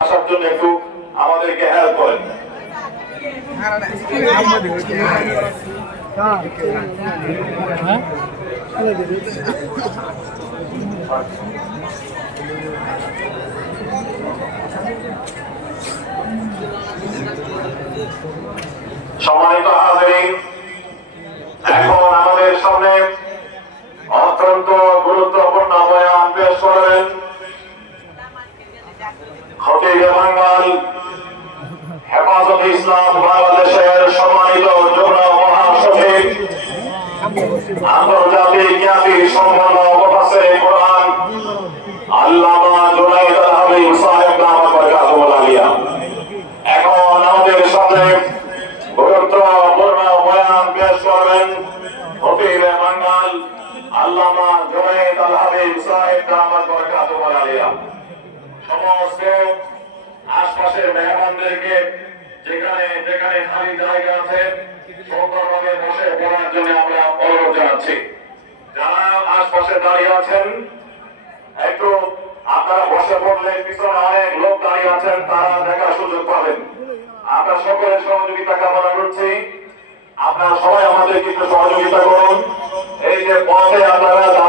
আসার জন্য একটু আমাদেরকে হেল্প করেন। সম্মানিত হাজিরিন, এখন আমাদের সামনে অত্যন্ত গুরুত্বপূর্ণ বয়ান পেশ করবেন খতিবে বাঙ্গাল হেফাজতে ইসলাম বাংলাদেশের সম্মানিত যুগ্ম মহাসচিব, আন্তর্জাতিক খ্যাতি সম্পন্ন মুফাসসিরে কোরআন আল্লামা জুনায়েদ আল-হাবিব সাহেব দামাত বরকাতুহুল আলিয়া। এখন আমাদের সামনে গুরুত্বপূর্ণ বয়ান পেশ করবেন খতিবে বাঙ্গাল আল্লামা জুনায়েদ আল-হাবিব সাহেব দামাত বরকাতুহুল আলিয়া। সমস্ত আশপাশের মেহমানদেরকে যেখানে যেখানে খালি জায়গা আছে সুন্দরভাবে বসে পড়ার জন্য আমরা অনুরোধ জানাচ্ছি। যারা আশপাশে দাঁড়িয়ে আছেন একটু আপনারা বসে পড়লে পিছনে অনেক লোক দাঁড়িয়ে আছেন, তারা দেখার সুযোগ পাবেন। আমরা সকলের সহযোগিতা কামনা করছি। আপনারা সবাই আমাদের কিছু সহযোগিতা করুন। এই যে পথে আপনারা